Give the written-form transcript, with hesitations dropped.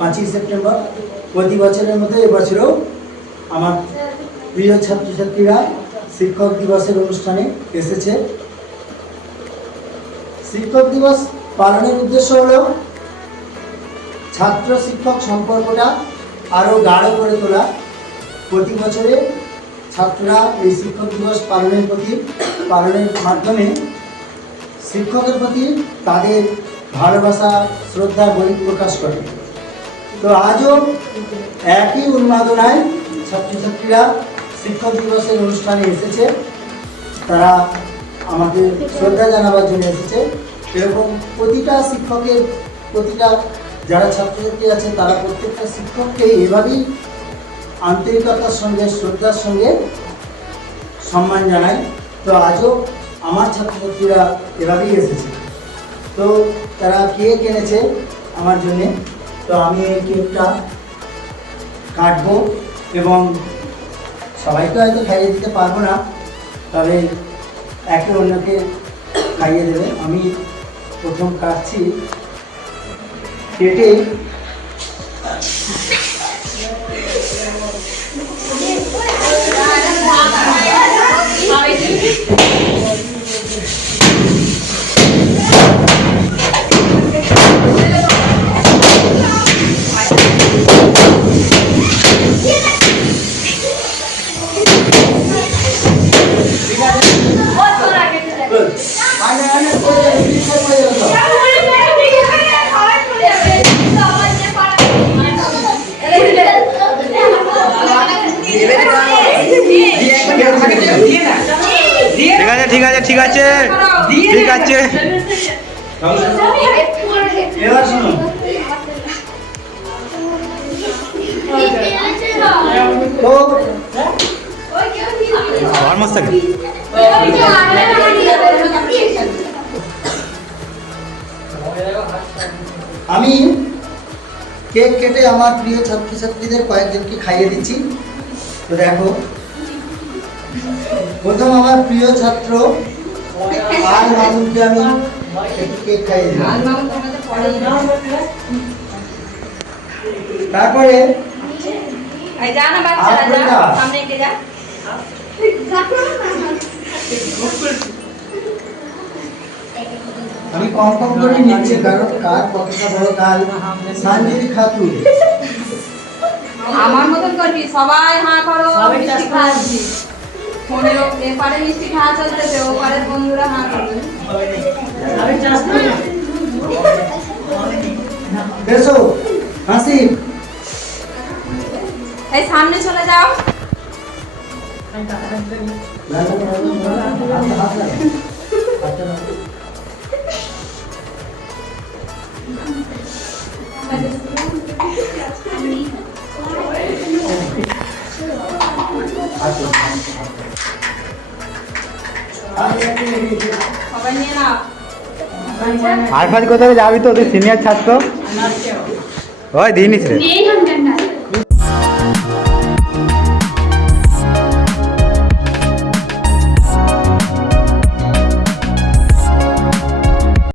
5ই September. প্রতি বছরের মতো এবছরও আমার প্রিয় ছাত্রছাত্রীরা শিক্ষক দিবসের অনুষ্ঠানে এসেছে। শিক্ষক দিবস পালনের উদ্দেশ্য হলো ছাত্র শিক্ষক সম্পর্কটা আরও গাঢ় করে তোলা। প্রতি বছরে ছাত্ররা এই শিক্ষক দিবস পালনের মাধ্যমে শিক্ষকের প্রতি তাদের ভালোবাসা শ্রদ্ধা বহিঃপ্রকাশ করে। তো আজও একই উন্মাদনায় ছাত্রছাত্রীরা শিক্ষক দিবসের অনুষ্ঠানে এসেছে। তারা আমাকে শ্রদ্ধা জানাবার জন্য এসেছে। এরকম প্রতিটা শিক্ষকের প্রতিটা যারা ছাত্রছাত্রী আছে তারা প্রত্যেকটা শিক্ষককে এভাবেই আন্তরিকতার সঙ্গে শ্রদ্ধার সঙ্গে সম্মান জানায়। তো আজও আমার ছাত্রছাত্রীরা এভাবেই এসেছে। তো তারা কেক এনেছে আমার জন্যে। তো আমি এই কেকটা কাটবো এবং সবাইকে হয়তো খাইয়ে দিতে পারবো না, তবে একে অন্যকে খাইয়ে দেবে। আমি প্রথম কাটছি, কেটে ঠিক আছে ঠিক আছে ঠিক আছে। এবার শুনো, তো আমি কেক কেটে আমার প্রিয় ছাত্রছাত্রীদের কয়েকজনকে খাইয়ে দিচ্ছি। তো দেখো, প্রথম আমার প্রিয় ছাত্র আর মামুনকে আমি একটু কেক খাইয়ে দিলাম। তারপরে আমি কম কম করে নিচ্ছি, কারণ কার কতটা বড় গাল। সানজিরি খাতুন, আমার মতন করবি, সবাই হাঁ করো, মিষ্টি খাচ্ছি। ফোনের এপারে মিষ্টি খাওয়া চলতেছে, ওপারের বন্ধুরা হাঁ করবে। এসো হাসি, এই সামনে চলে যাও। সবাই নিয়ে নাও। আর ফাজ কোথায় যাবি তো, তুই সিনিয়র ছাত্র। ওই দিনিস রে।